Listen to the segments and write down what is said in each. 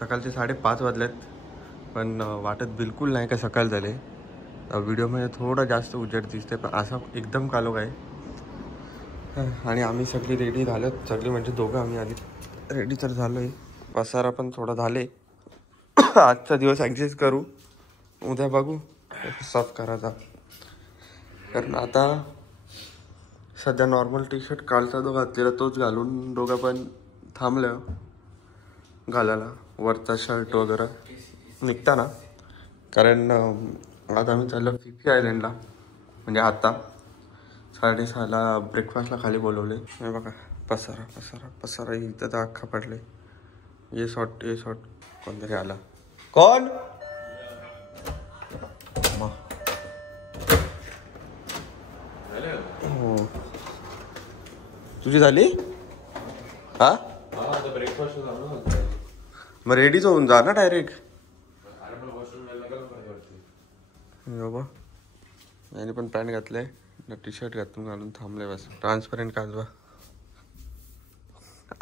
सकाळचे 5:30 वाजलेत, पण वाटत बिलकुल नाही का सकाळ झाले. व्हिडिओमध्ये थोडा जास्त उजेड दिसते, पण असा एकदम कालोख आहे. आणि आम्ही सगळी रेडी झालोत, सगळी म्हणजे दोघं आम्ही आधी रेडी तर झालो आहे. पसारा पण थोडा झाले. आजचा दिवस ॲडजस्ट करू, उद्या बघू साफ करायचा. कारण आता सध्या नॉर्मल टी शर्ट कालचा जो घातलेला तोच घालून दोघं पण थांबलं घालायला वरचा शर्ट वगैरे निघताना. कारण आज आम्ही चाललो फिफी आयलंडला, म्हणजे आता 6:30ला ब्रेकफास्टला खाली बोलवले. हे बघा पसारा पसारा पसारा इथं तर अख्खा पडले. ये शॉट कोणतरी आला. कोण हो तुझी झाली? हा ब्रेकफास्ट मग रेडीच होऊन जा ना डायरेक्ट. बाबा याने पण पॅन्ट घातलंय, टी शर्ट घालून थांबले. बस ट्रान्सपरंट काजवा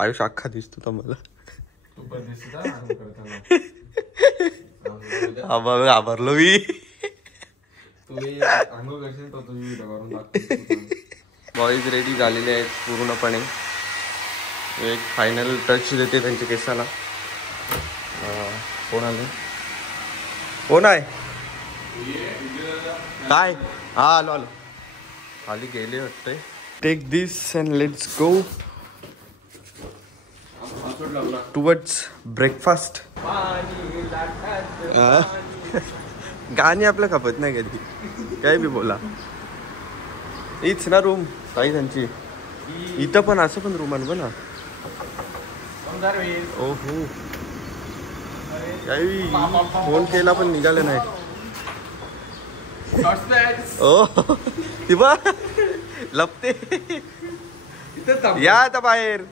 आयुष अख्खा दिसतो तर मला. आभारलो मी. बॉईज रेडी झालेले आहेत पूर्णपणे. एक फायनल टच देते त्यांच्या केसाला. कोण आले? कोण आहे काय? हा आलो खाली गेले वाटते. Take this and let's go towards breakfast. गाणी आपल्या खपत नाही कधी, काय बी बोला. हीच ना रूम ताई त्यांची. इथं पण असं पण रूम आहे ना. ओ हो काही फोन केला पण निघाले नाही. ओ ती बा लपते. या आता बाहेर.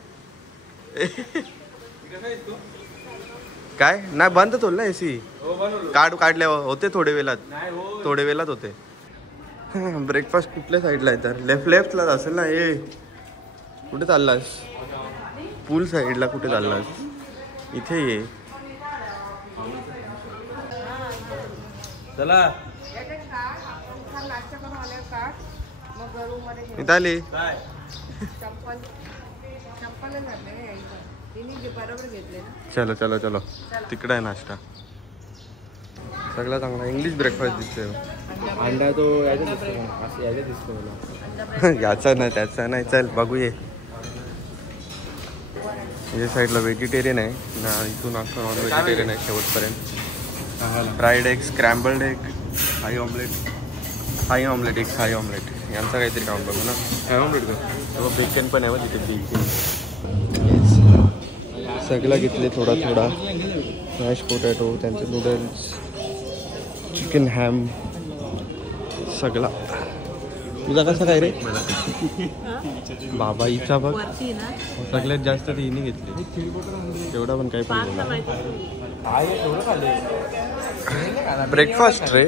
काय नाही बंद होईल ना एसी. काढल्यावर होते थोडे वेळात होते. ब्रेकफास्ट कुठल्या साईडला आहे? तर लेफ्टलाच असेल ना. ए कुठे चाललास? पूल साईडला कुठे चाललास? इथे ये. चला मिताली चलो चलो चलो तिकडे आहे नाश्ता. सगळा चांगला इंग्लिश ब्रेकफास्ट दिसतोय. अंडा तो याचा दिसतो मला. याचा नाही त्याचा नाही. चल बघूया. या साईडला व्हेजिटेरियन आहे ना, इथून अख्खं नॉन व्हेजिटेरियन आहे शेवटपर्यंत. फ्राईड एग, स्क्रॅम्बल्ड एग, हाई ऑमलेट एक हाई ऑमलेट यांचा काहीतरी काम बघू ना. हाई ऑमलेट का बेकन पण आहे तिथे. बेकन सगळं घेतले थोडा मॅश पोटॅटो, त्यांचे नूडल्स, चिकन हॅम सगळा. तुझा कसा काय रे बाबा? हिचा बघ सगळ्यात जास्त ती हिने घेतली. तेवढा पण काही पण बोला. ब्रेकफास्ट रे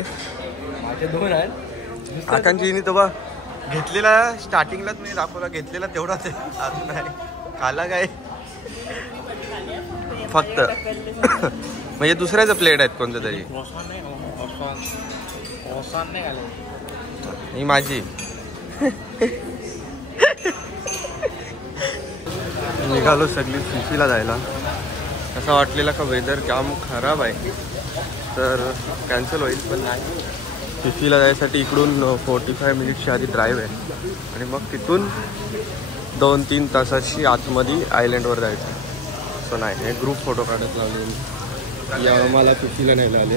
काकांची हिने तर बा घेतलेला. स्टार्टिंगलाच मी दाखवला घेतलेला तेवढाच आहे, अजून नाही खाला काय फक्त. म्हणजे दुसऱ्याचं प्लेट आहेत कोणतं तरी. ही माझी. निघालो सगळी फिफीला जायला. असं वाटलेला का वेदर जाम खराब आहे तर कॅन्सल होईल, पण नाही. फिफीला जायसाठी इकडून 45 मिनिटची आधी ड्राईव्ह आहे आणि मग तिथून 2-3 तासाची आतमध्ये आयलंडवर जायचं. असं नाही हे ग्रुप फोटो काढत लावले. या मला फिफीला न्यायला आले.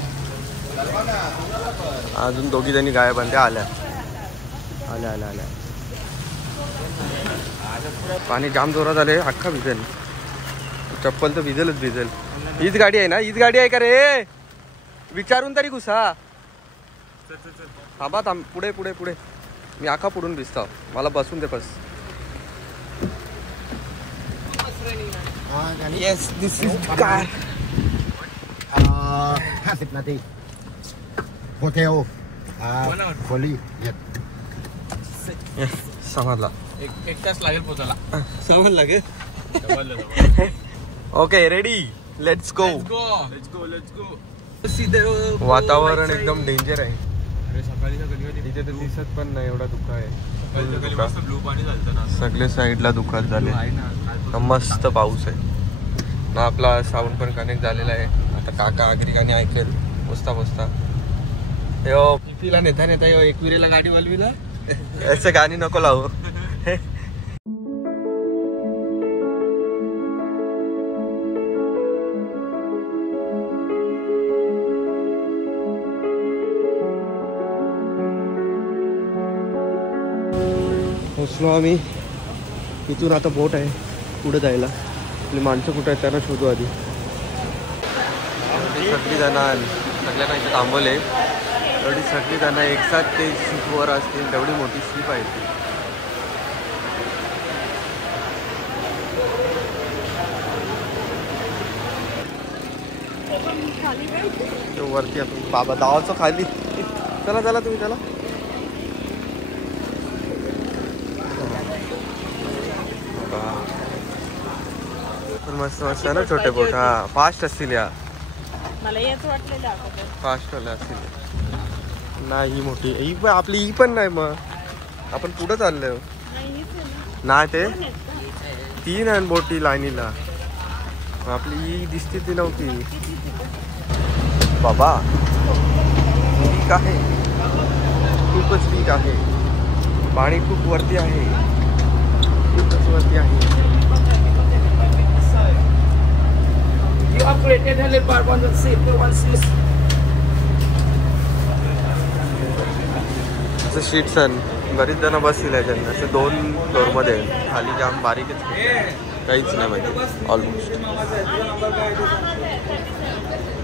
अजून दोघी जणी गायबांध्या आल्या. पाणी जाम जोरात आले. अख्खा भिजेल. चप्पल तर भिजेल. हीच गाडी आहे ना? हीच गाडी आहे का रे? विचारून तरी घुसा. थांबा पुढे मी आखा पुढून भिजतो. मला बसून दे बस. Yes this is car. 50 นาที hotel खोली. समजला. एक तास लागेल पोचायला. समजला गे. Okay ready. Let's go. वातावरण एकदम डेंजर आहे. सकाळी कधी इथे तर दिसत पण नाही एवढा धुका आहे. मस्त ब्लू पाणी झालं ना. सगळे साईडला धुकाच झाले. मस्त पाऊस आहे ना. आपला साऊंड पण कनेक्ट झालेला आहे. आता काका आगरी गाणी ऐकेल बसता बसता. यो पिपीला नेता नेता यो एकविरीला गाडी वालवीला असं गाणी नको लावू. पोचलो आम्ही. इथून आता बोट आहे पुढे जायला. आपली माणसं कुठे आहेत त्यांना शोधू आधी. सगळी जण सगळ्यांना इथे थांबवले. एवढी सगळी जण एकसाथ ते शिपवर असतील. तेवढी मोठी शिप आहे ती. वरती आपण बाबा दावाचं खाली. चला चला तुम्ही चला. मस्त मस्त ना छोटे बोट. हा फास्ट असतील या. मला याच वाटलेलं अगोदर फास्ट वाले असतील. नाही ही मोठी ही पण आपली ही पण नाही. मग आपण पुढे चाललोय. नाही ते 3 आहे बोटी लाईनीला. आपली ही दिसती ती नव्हती बाबा. वीक आहे खूपच वीक आहे. पाणी खूप वरती आहे. खूपच वरती आहे. You upgraded 100 bar, 1 safe, 1 Swiss. असं शीट्स बरीच जण बसतील त्यांना. असं 2 फ्लोअरमध्ये खाली जाम बारीकच काहीच नाही माहिती ऑलमोस्ट.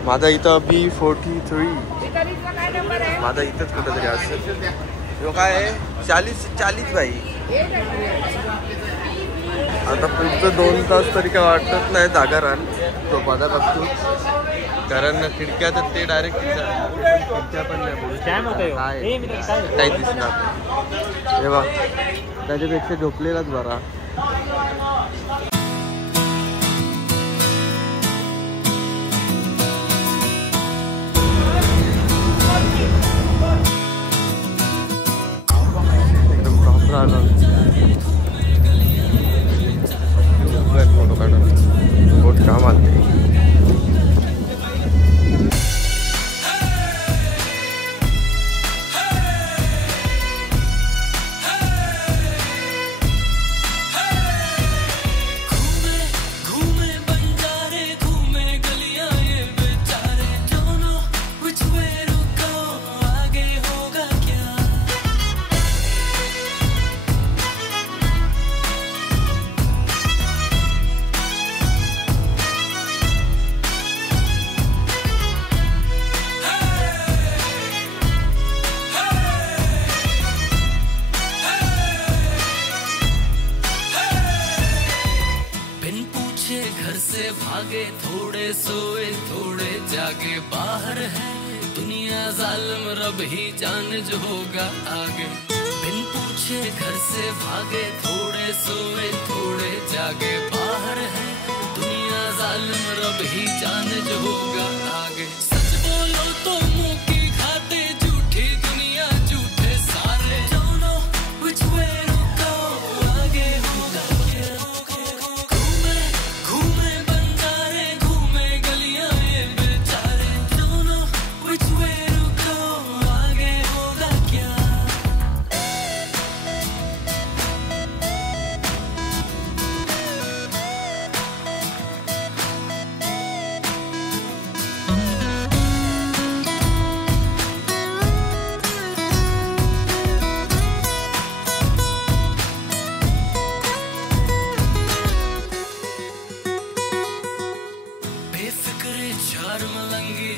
माझा इथं B43. माझा इथंच कुठंतरी असेल. तो काय आहे 40 बाई. आता पुढचं 2 तास तरी काय वाटत नाही जागा राहण. तो माझा बघतो कारण खिडक्या तर ते डायरेक्ट खिडक्या पण नाही काही दिसणार. तेव्हा त्याच्यापेक्षा झोपलेलाच बरा. एकदम प्रॉपर आलं. फोटो काढून बोट काम आलते. भागे थोड़े सोए थोड़े जागे बाहर है दुनिया जालिम रब ही जाने जो होगा आगे बिन पूछे घर से भागे थोड़े सोए थोड़े जागे बाहर है दुनिया जालिम रब ही जाने जो होगा आगे सच बोलो तो मुंह की खाते झूठी दुनिया झूठे सारे don't know which way to go आगे होगा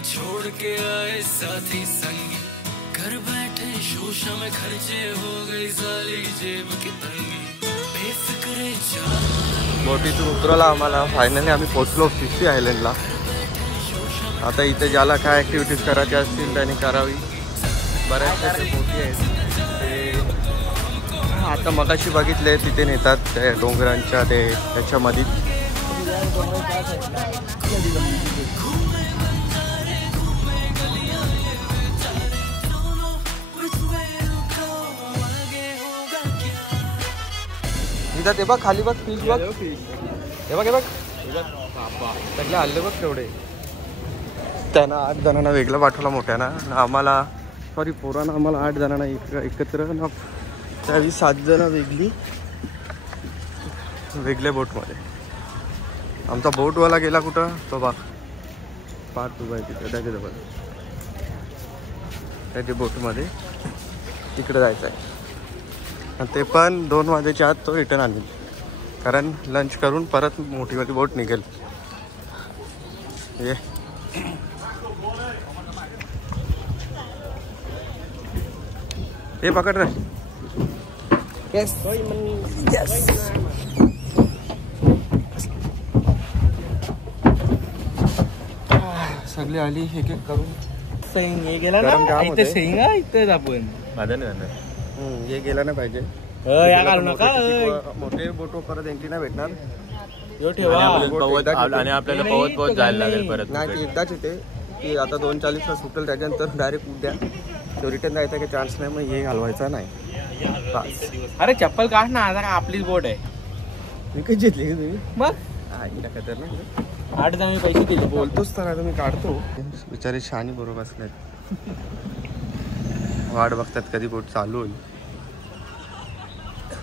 छोड़ के आए साथी संगी घर बैठे शोशा में खर्चे हो गई सारी जेब की तंगी बेफिक्रे बोटीतून उतरवला आम्हाला. फायनली आम्ही पोहोचलो फिशी आयलंडला. आता इथे ज्याला काय ॲक्टिव्हिटीज करायच्या असतील त्यांनी करावी. बऱ्याचशा बोटी आहेत ते आता मगाशी बघितले तिथे नेतात त्या डोंगरांच्या ते त्याच्यामध्ये. इथं ते बघ खाली बघ फिश बघ हे बघ सगळे हल्ले बघ तेवढे. त्यांना 8 जणांना वेगळं पाठवलं मोठ्यानं आम्हाला सॉरी पोरांना आम्हाला 8 जणांना एकत्र ना त्यावेळी 7 जण वेगळ्या बोटमध्ये. आमचा बोटवाला गेला कुठं तो बघ पार्ट उभा आहे तिथे त्याच्याजवळ त्याच्या बोटमध्ये तिकडे जायचं आहे आणि ते पण 2 वाजेच्या आत तो रिटर्न आणेल कारण लंच करून परत मोठीमध्ये बोट निघेल. ये हे पकड रे. येस सगळी आली एक एक करून हे गेला ना इथे शेंग आहे इथेच आपण माझा नाही जाणार. हे गेला नाही पाहिजे. या घालू नका मोठे बोटो परत एंट्री नाही भेटणार. आणि आपल्याला पवत जायला लागेल परत. नाही ती एकदाच येते की आता 2:40ला सुटेल त्याच्यानंतर डायरेक्ट उद्या तो रिटर्न जायचा काही चान्स नाही. मग हे घालवायचा नाही. अरे चप्पल काढ ना आता आपलीच बोट आहे. विकत घेतली का तुम्ही मग खतरनाक 8 जण पैसे दिले बोलतोच तर आता मी काढतो. बिचारे शहाणी बरोबर असल्यात वाट बघतात कधी बोट चालू होईल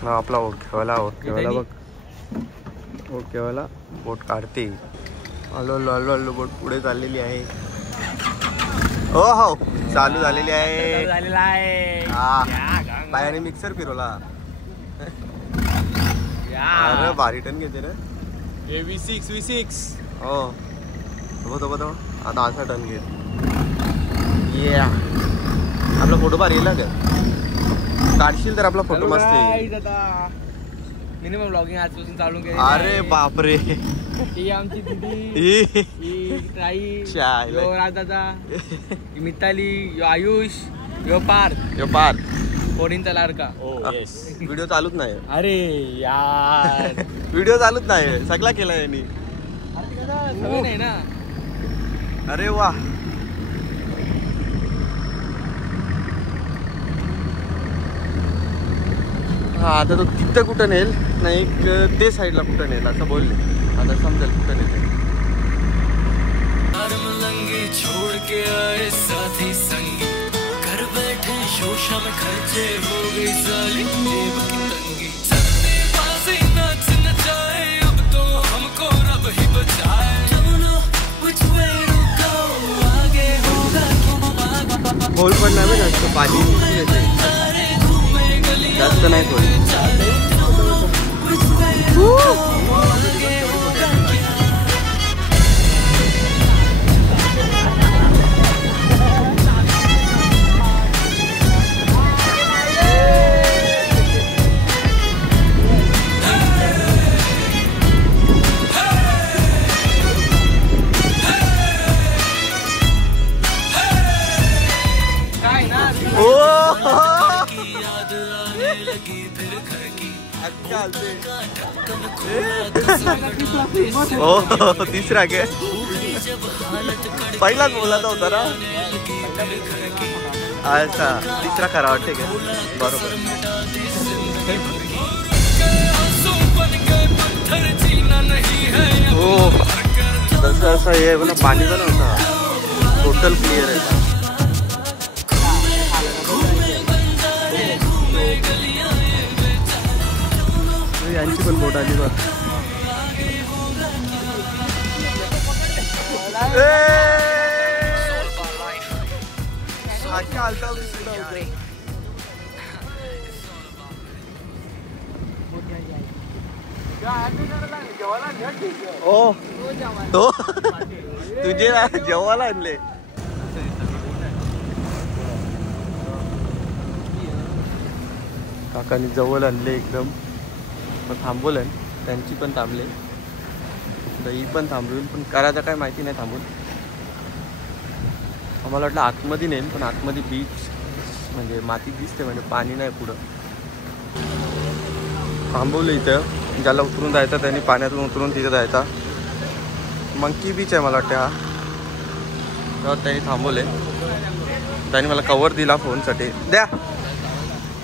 ना. आपला ओकेवाला बघ ओकेवाला बोट काढते. हळू हळू बोट पुढे चाललेली आहे. हो हो चालू झालेली आहे. झालेला आहे हा बायाने मिक्सर फिरवला. अरे भारी टन घेते रे. V6 हो बघतो आता असा टन घेत. ये आपला फोटो भारी येईल का काढशील तर आपला फोटो मस्त येईल. मिनिमम ब्लॉगिंग आजपासून चालू केलं. अरे बापरे ही आमची दीदी ही ताई यो राजदादा मिताली यो आयुष यो पार्थ कोणींचा लाडका. व्हिडिओ चालूच नाही. अरे यार व्हिडिओ चालूच नाही सगळा केला यांनी. नाही ना. अरे वा हा आता तो तिथं कुठं नेल नाही ते साईडला कुठं नेल असं बोलले. आता समजेल कुठं नेल. छोड़ के आए साथी संगी घर बैठे शोशा में खर्चे हो गई साली जेब की तंगी. सन्नेबाजी नाच नचाए अब तो हमको रब ही बचाए. Don't know which way to go. आगे होगा खोल पण नाही जास्त पाणी जास्त नाही खोल. हो तिसरा के पहिलाच बोलायचा होता ना. अच्छा तिसरा खरा वाटते का बरोबर. हो तसं असं हे ना पाणी पण होता टोटल क्लिअर आहे. यांची पण बोट आली बघ. ओ तो तुझे जेवायला आणले. काकांनी जवळ आणले एकदम. थांबवलं त्यांची पण थांबले ही पण थांबवेल पण करायचं काय माहिती नाही. थांबून आम्हाला वाटलं आतमध्ये नेईल पण आतमध्ये बीच म्हणजे माती दिसते म्हणजे पाणी नाही पुढं. थांबवलं इथं ज्याला उतरून जायचं त्यांनी पाण्यातून उतरून तिथं जायचा. मंकी बीच आहे मला वाटतं हा. तेव्हा त्यांनी थांबवले, त्यांनी मला कवर दिला फोनसाठी. द्या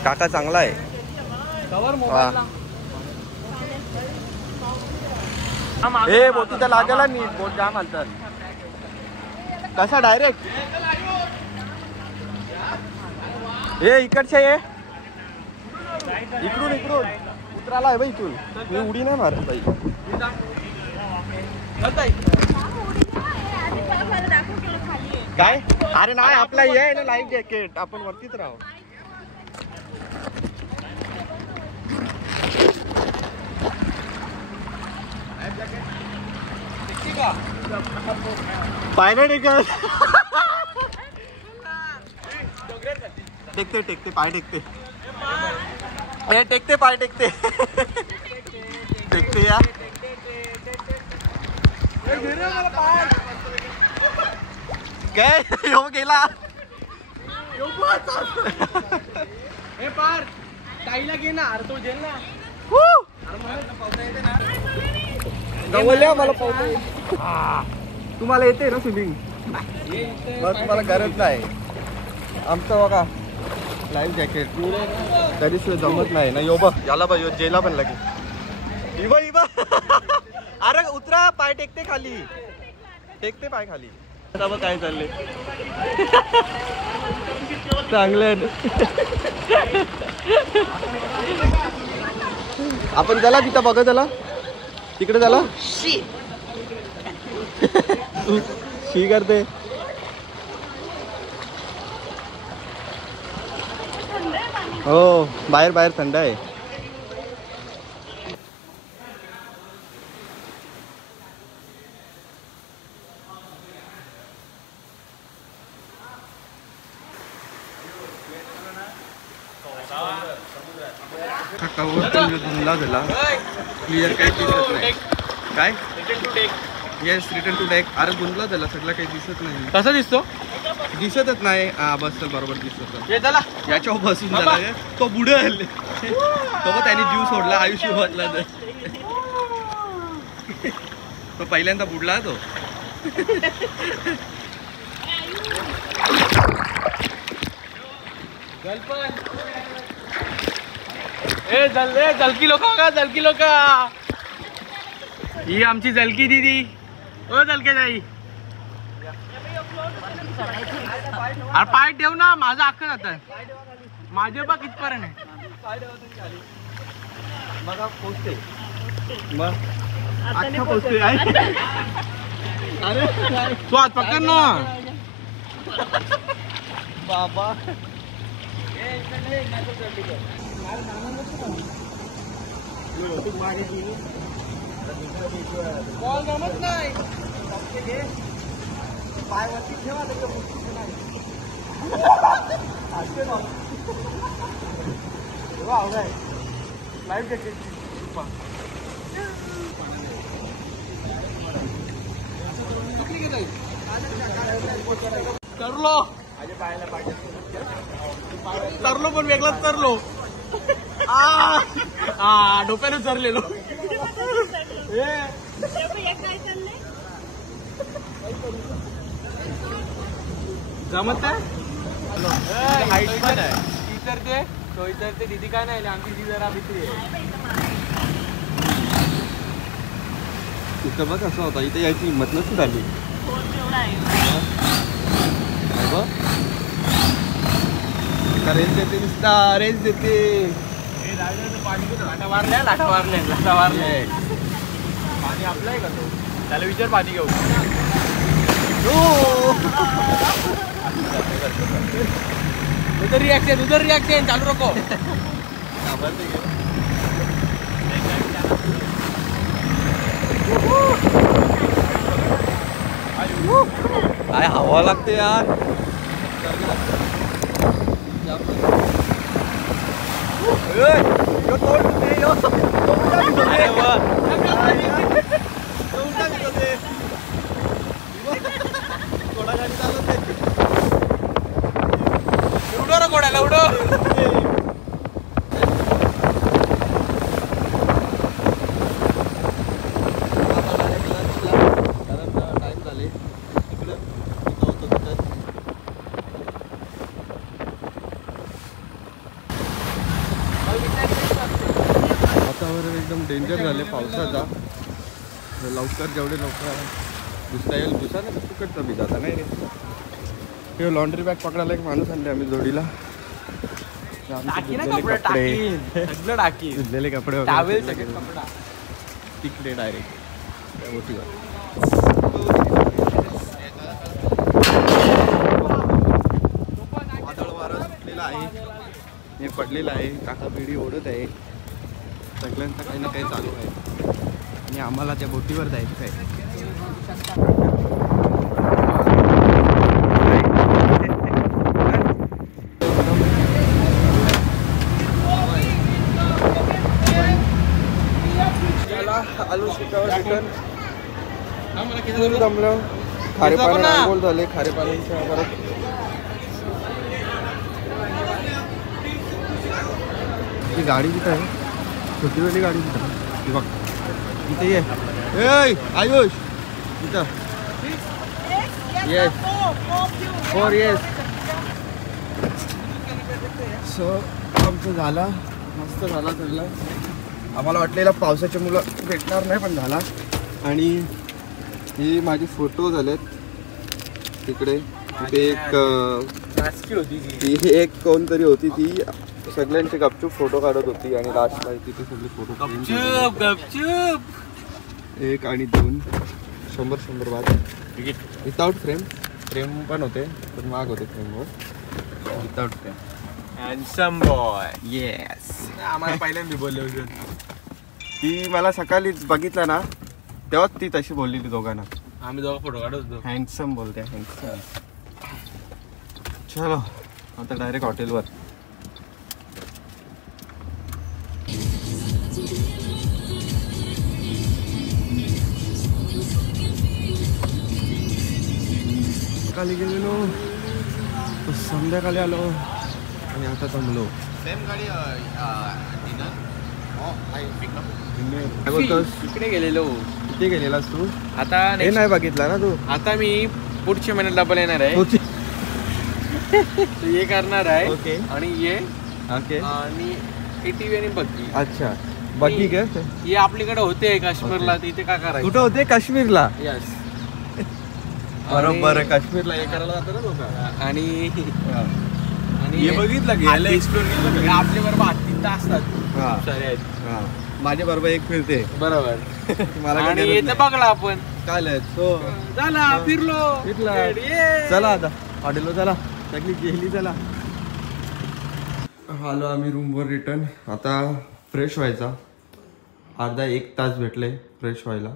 काका, चांगला आहे. वा. ए बोटी तर लागेल नीट, बोट जाम हालतात. कसा डायरेक्ट ए इकडच्या ये, इकडून उतराला आहे बाई इथून. मी उडी नाही मारत बाई. काय अरे नाही, आपला हे आहे ना लाईफ जॅकेट, आपण वरतीच राहू. पाय नाही टेकत. टेकते पाय टेकते. ए टेकते पाय टेकते. टेकते या. काय यो गेला. हे पार ताईला घे ना, अरे तो जेल ना. गवल्या मला पावता येते. तुम्हाला येते ना स्विमिंग? तुम्हाला गरज नाही. आमचं बघा लाईफ जॅकेट तरी सुद्धा जमत नाही ना. यो बघ याला बघ, यो जेला पण लागेल. इबा अरे उतरा, पाय टेकते खाली, टेकते पाय खाली. आता बघ काय चालले. चांगलं आपण त्याला तिथं बघ, त्याला तिकडे त्याला शी करते. हो बाहेर थंड आहे. धुंदला झाला, क्लिअर काही दिसत नाही. काय येस रिटर्न टू डेक. अरे धुंदला झाला, सगळं काही दिसत नाही. कसा दिसतो? दिसतच नाही. हा बस चल, बरोबर दिसत. ये चला. याच्यावर बसून झाला तो बुडेल. तो त्याने जीव सोडला, आयुष्य बदला. तो पहिल्यांदा बुडला तो. जलकी लोक ही आमची जलकी दीदी. ओ जलके जाई, अरे पाय ठेव ना, माझं अख्खं जात. माझे बघ कितपर्यंत आहे. बघा पोचते मग आता पोचते. अरे तू हात पकड ना बाबा. जमत नाही. पायवरती ठेवा लाईफ जॅकेट. तरलो पण वेगळाच तरलो. डोक्यानं चरलेलो. जमत हाईट पण आहे. इतर ते दीदी काय नाही, आमची ती जरा भित्री आहे. तिथं बघ असं होता, इथे यायची हिंमत नसती झाली. रेंज देते नुसता, रेंज देते. लाटा मारल्या. पाणी आपलं आहे का तो? त्याला विचार, पाणी घेऊ. उधर रिएक्शन चालू रखो. काय हवा लागते यार. घोड्याला उडो. पावसाचा लवकर जेवढे लवकर दुसरा येईल दुसरा नाही फुकटचा बी जाता नाही रे. हे लॉन्ड्री बॅग पकडायला एक माणूस आणले आम्ही जोडीला. धुतलेले कपडे तिकडे डायरेक्ट त्या बोटीवर. वादळ वारा सुटलेला आहे, हे पडलेलं आहे, काका पिढी ओढत आहे, सगळ्यांचं काही ना काही चालू आहे आणि आम्हाला त्या बोटीवर जायचं आहे. आलू शिकावं रिटर्न जमलं. खारे पाणी आंघोळ झाले, खारे पाण्याच्या परत ही गाडी कुठं आहे? छोटीवाली गाडी कुठं आहे? बघ इथे ये. आयुष इथं येस 4 येस. सो आमचं झाला, मस्त झाला सगळं. आम्हाला वाटलेलं पावसाचे मुलं भेटणार नाही पण झाला. आणि ही माझी फोटो झालेत तिकडे. तिथे एक कोणतरी होती ती सगळ्यांचे गपचूप फोटो काढत होती आणि लास्टला तिथे सगळे फोटो गपचूप 1 आणि 2 100 बाद विदाउट फ्रेम पण होते पण महाग होते फ्रेमवर. Without frame handsome boy. Yes. आम्हाला पहिल्यांदा बोलले होते. ती मला सकाळीच बघितलं ना तेव्हाच ती तशी बोलली ती दोघांना. आम्ही दोघं फोटो काढत होतो. हँडसम बोलते हँडसम. चलो आता डायरेक्ट हॉटेलवर. सकाळी गेलेलो संध्याकाळी आलो आणि आता थांबलो. सेम गाडी काय बोलतोस? इकडे गेलेलो. किती गेलेलास तू? आता हे नाही बघितला ना तू? आता मी पुढच्या महिन्यात डबल येणार आहे. हे करणार आहे ओके. आणि ये ओके. आणि ATV आणि बग्गी. अच्छा बघी काय हे आपल्याकडे होते काश्मीरला. तिथे काय करायचं? कुठं होते? काश्मीरला. यस. बरोबर काश्मीरला हे करायला जातं ना लोक. आणि हे बघितलं गेलं एक्सप्लोर केलं. आपल्या बरोबर 3 तास असतात. हा सारे आहेत. हा माझ्या बरोबर एक फिरते बरोबर. मला आणि इथे बघला आपण. काय झाला फिरलो. चला आता हॉटेलवर चला. सगळी गेली चला. आलो आम्ही रूमवर रिटर्न. आता फ्रेश व्हायचा. अर्धा 1 तास भेटले फ्रेश व्हायला.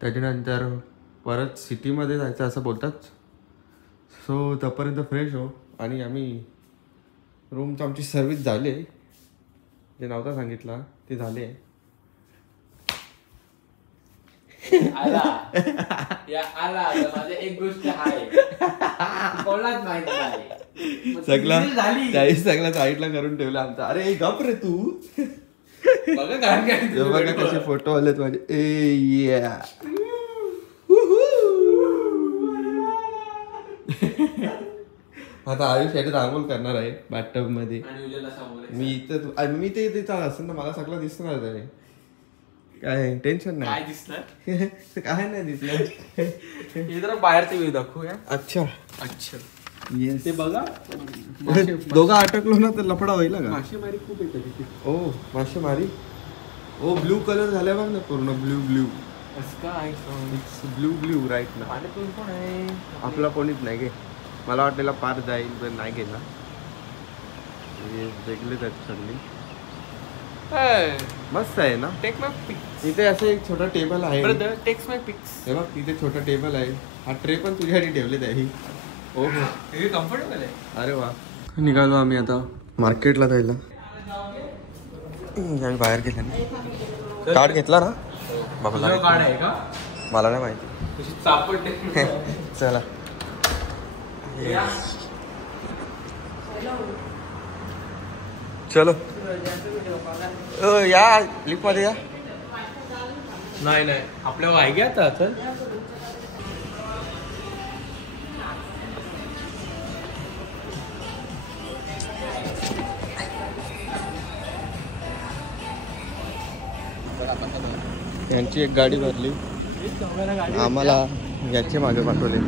त्याच्यानंतर परत सिटीमध्ये जायचं असं बोलतात. सो तोपर्यंत फ्रेश हो. आणि आम्ही रूमचं आमची सर्विस झाली आहे. जे नव्हता सांगितला ते झाले. आला माझी एक गोष्ट आहे. कोणालाच माहित नाही. सगळा त्याही सगळा साईडला करून ठेवला आमचा. अरे गप रे तू. बघा काय बघा कसे फोटो आलेत माझे. आता आयुष याच्यात आंघोळ करणार आहे बाथटब मध्ये. मी ते तिथं असेल ना मला सगळं दिसणार आहे. काय टेन्शन नाही. काय दिसणार? काय नाही दिसणार. हे जरा बाहेरचा व्ह्यू दाखवूया. अच्छा अच्छा येस. ते बघा. दोघं अटकलो ना तर लफडा होईल का? मासेमारी खूप येते तिथे. ओ मासेमारी. ओ ब्लू कलर झालाय बघ ना पूर्ण. ब्लू असं काय ब्लू राईट ना. पाण्यातून कोण आहे? आपला कोणीच नाही गे. मला वाटलेला पार जाईल पण नाही गेला. वेगळे आहेत सगळी. मस्त आहे ना. टेक माय पिक्स. इथे असं एक छोटा टेबल आहे. ब्रदर टेक्स माय पिक्स. हे बघ तिथे छोटा टेबल आहे. हा ट्रे पण तुझ्यासाठी ठेवले आहे. हो हो हे कम्फर्टेबल आहे. अरे वा. निघालो आम्ही आता मार्केटला जायला. आम्ही बाहेर गेले ना. कार्ड घेतला ना? तुझं कार्ड आहे का? मला नाही माहिती. तशी चापट. चला चलो या लिफ्ट मध्ये या. नाही आपल्या आहे घ्या आता. चल आपण ह्यांची एक गाडी भरली, आम्हाला याचे मागे पाठवले.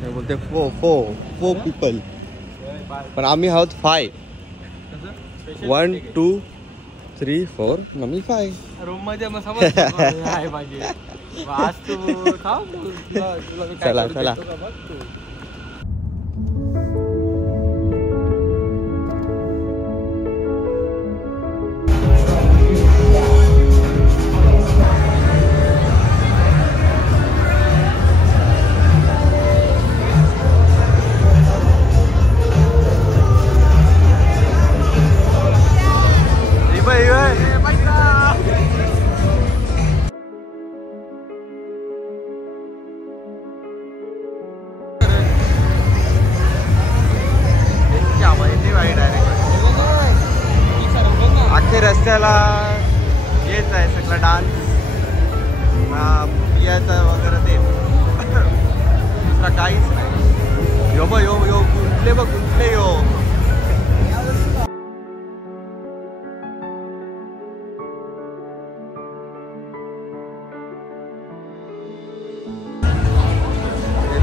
हे बोलते 4 पीपल, पण आम्ही आहोत 5. 1 2 3 4 मम्मी 5 रूम मध्ये मग समज आहे पाहिजे. आज तू थांब, तुला मी काय चला करू चला. देतो का बघ तू. अख्खे रस्त्याला येत आहे सगळा डान्स, पियाचं वगैरे ते, दुसरा काहीच नाही. यो बघ यो गुंतले बघ गुंतले यो.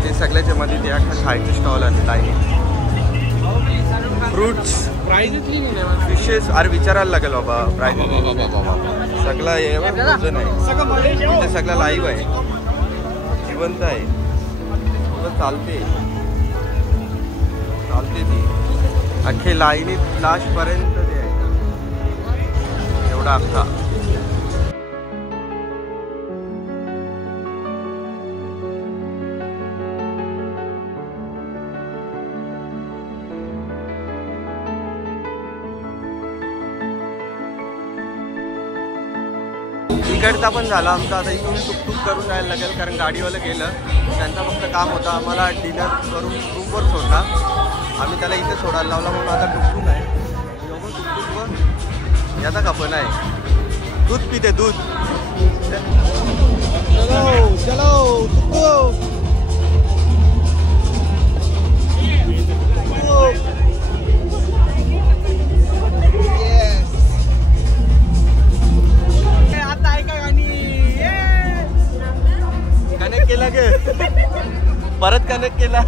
ते सगळ्याच्या मध्ये ते अख्खा खायचे स्टॉल आहे. फ्रुट्स, फिशेस, अरे विचारायला लागेल बाबा प्राईज. सगळं हे फ्रोझन आहे, इथे सगळं लाईव्ह आहे, जिवंत आहे, चालते ती अख्खे लाईनीत लास्ट पर्यंत ते आहे एवढा अख्खा. तिकडचा पण झाला आमचा. आता इथून टुकटुक करून जायला लागेल, कारण गाडीवालं गेलं, त्यांचा फक्त काम होता आम्हाला डिनर करून रूमवर सोडला. आम्ही त्याला इथे सोडायला लावला, म्हणून आता टुकटुक आहे. टुकटुकवर याचा कापण आहे, दूध पिते दूध. चलो चलो कनेक्ट केला गे, परत कनेक्ट केला.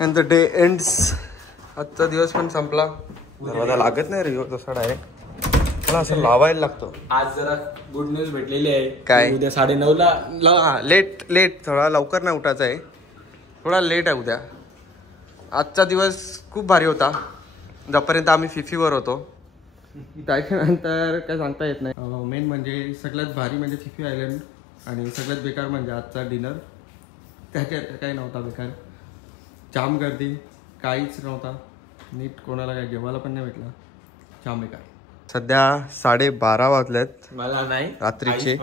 And the day ends. आजचा दिवस पण संपला. दरवाजा लागत नाही रे तसा डायरेक्ट, मला असं लावायला लागतो. आज जरा गुड न्यूज भेटलेली आहे. काय? उद्या 9:30ला लेट थोडा लवकर नाही उठायचं आहे, थोडा लेट आहे उद्या. आजचा दिवस खूप भारी होता, जोपर्यंत आम्ही फिफीवर होतो. त्याच्यानंतर काय सांगता येत नाही. मेन म्हणजे सगळ्यात भारी म्हणजे फिफी आयलंड, आणि सगळ्यात बेकार म्हणजे आजचा डिनर. त्याच्यात काही नव्हता बेकार, जाम गर्दी, काहीच नव्हता नीट, कोणाला काय जेवायला पण नाही भेटला, जाम बेकार. सध्या 12:30 वाजलेत मला नाही रात्रीचे.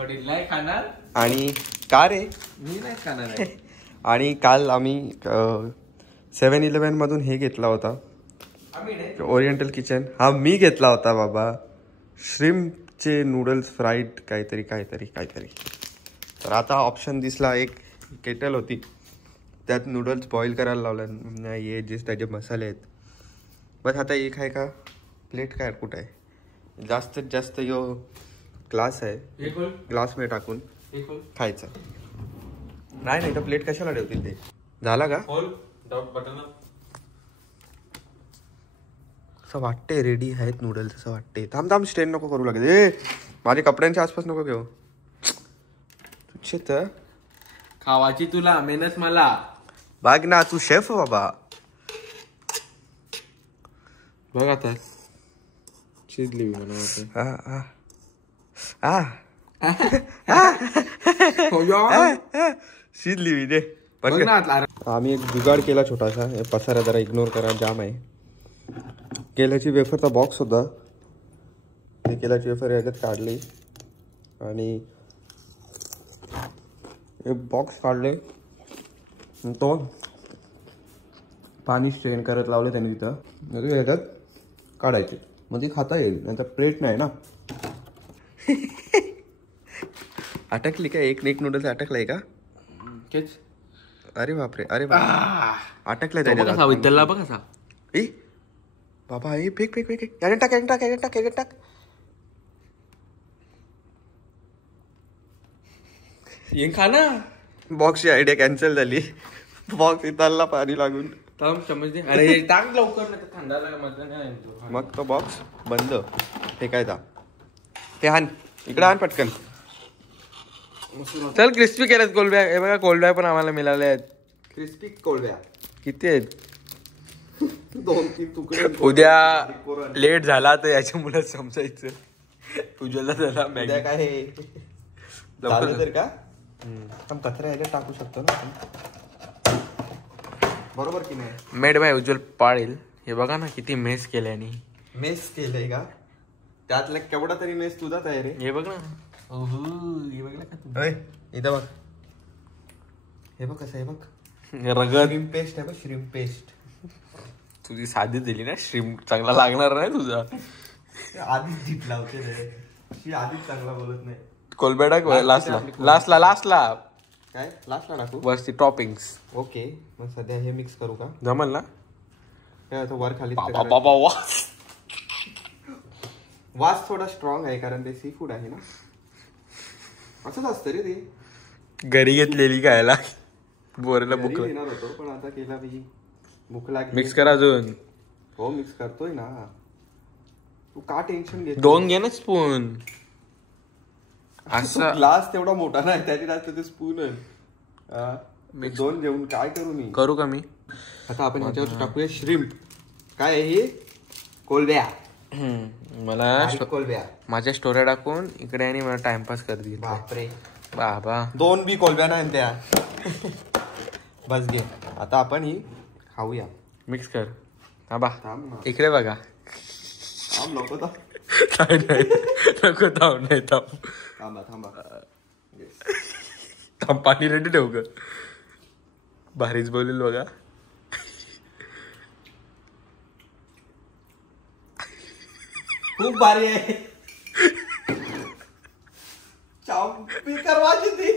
खाणार आणि का रे मी नाही खाणार आहे. आणि काल आम्ही 7-11 मधून हे घेतला होता, ओरिएंटल किचन. हा मी घेतला होता बाबा, श्रिम्पचे नूडल्स फ्राईड काहीतरी. तर आता ऑप्शन दिसला, एक केटल होती त्यात नूडल्स बॉईल करायला लावलं नाही, हे जे त्याचे मसाले आहेत बस. आता एक आहे का प्लेट, काय कुठं आहे, जास्तीत जास्त यो ग्लास आहे, ग्लास में टाकून खायचं. नाही तर प्लेट कशाला ठेवतील ते. झाला का असं वाटते, रेडी आहेत नूडल्स असं वाटते. थांब स्टेन नको करू लागेल, ए माझ्या कपड्यांच्या आसपास नको घेऊ. तुझे तर खावाची तुला मेहनत मला. बाग ना, तू शेफ बाबा. बघ आता शिजली म्हणा शिजली मी दे बघ ना आम्ही एक जुगाड केला छोटासा. हे पसारा जरा इग्नोर करा, जाम आहे. केल्याची वेफरचा बॉक्स होता, ते केल्याची वेफर याच्यात काढली आणि हे बॉक्स काढले. तो पाणी स्ट्रेन करत लावले त्यांनी तिथं, याच्यात काढायचे मग ती खाता येईल. नंतर प्लेट नाही ना. अटकली का? एक नूडल्स अटकलाय का? अरे बापरे, अरे बापरे, अटकलाय त्याच्या विद्याला बघ कसा. ए बाबा, हे फेक फेक फेक याच्यात टाक, याच्यात टाक, याच्यात टाक, याच्यात टाक. ये खा ना. बॉक्सची आयडिया कॅन्सल झाली. बॉक्स इथला पाणी लागून. थांब चमच दे. अरे टाक लवकर नाही तर थंडा मजा नाही येतो. मग तो बॉक्स बंद फेकायचा. ते हान इकडे, हान पटकन. चल क्रिस्पी केल्यात कोलब्या. हे बघा कोलब्या पण आम्हाला मिळाले आहेत. क्रिस्पी कोळब्या किती आहेत? 2-3 तुकडे. उद्या लेट झाला तर याच्या मुलं समजायचं. उज्ज्वला झाला उद्या काय हे झालं तर का आपण कचरा याच्यात टाकू शकतो ना आपण. बरोबर की नाही? मेड बाय उज्ज्वल पाळील. हे बघा ना किती मेस केल्याने. मेस केलंय का? त्यातला केवढा तरी मेस तुझाच आहे रे. हे बघ ना. हे बघ ना का तू. इथं बघ, हे बघ कसं आहे बघ. रगत श्रिम्प पेस्ट आहे बघ, श्रिम्प पेस्ट. तुझी साधी दिली ना श्रीम, चांगला लागणार नाही तुझा. आधीच जीप लावते रे, आधीच चांगला बोलत नाही. कोलब्या टाक लास्टला काय लास्टला टाकू? वरती टॉपिंग्स. ओके, मग सध्या हे मिक्स करू का? जमल ना? काय आता वर खाली बाबा वास थोडा स्ट्रॉंग आहे कारण ते सी फूड आहे ना. असंच असतं रे ते. घरी घेतलेली खायला बोरेला भूक घरी येणार होतो पण आता केला मी. भूक लागली. मिक्स करा अजून. हो मिक्स करतोय ना. तू का टेन्शन घेतो? 2 घे ना स्पून. असं ग्लास तेवढा मोठा नाही, त्याची जास्त ते स्पून आहे. 2 घेऊन काय करू मी? करू का मी? आता आपण ह्याच्यावर टाकूया श्रिम्प. काय आहे हे? कोलब्या. मला कोलब्या माझ्या स्टोऱ्या टाकून इकडे आणि मला टाइमपास कर दिली. बापरे बाबा 2 बी कोलब्या नाही त्या. बस घे. आता आपण ही खाऊया. मिक्स कर. थांबा थांब ना. इकडे बघा. थांब नको तर. नको थांब नाही थांब. थांबा थांबा. थांब पाणी रेडी ठेव ग. भारीच बोलेल बघा. खूप भारी आहे. चांपी करवाची ती.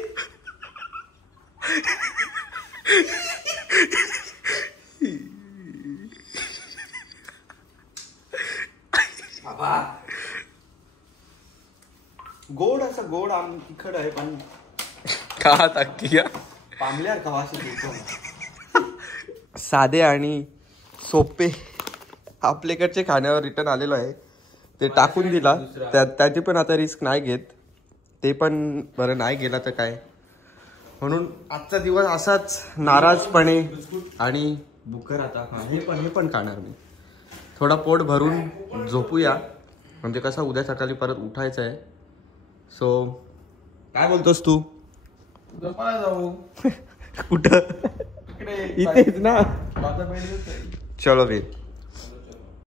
बाबा गोड असं गोड तिखट आहे पण का टाकिया पांगल्यावर कवाशी. साधे आणि सोपे आपल्याकडचे खाण्यावर रिटर्न आलेलो आहे. ते टाकून दिला त्याची पण आता रिस्क नाही घेत. ते पण बरं नाही गेला तर काय. म्हणून आजचा दिवस असाच नाराजपणे आणि बुकर आता हे पण खाणार मी. थोडा पोट भरून झोपूया म्हणजे कसं उद्या सकाळी परत उठायचं आहे. सो काय बोलतोस तू? जाऊ कुठं? इथेच ना. चलो रे.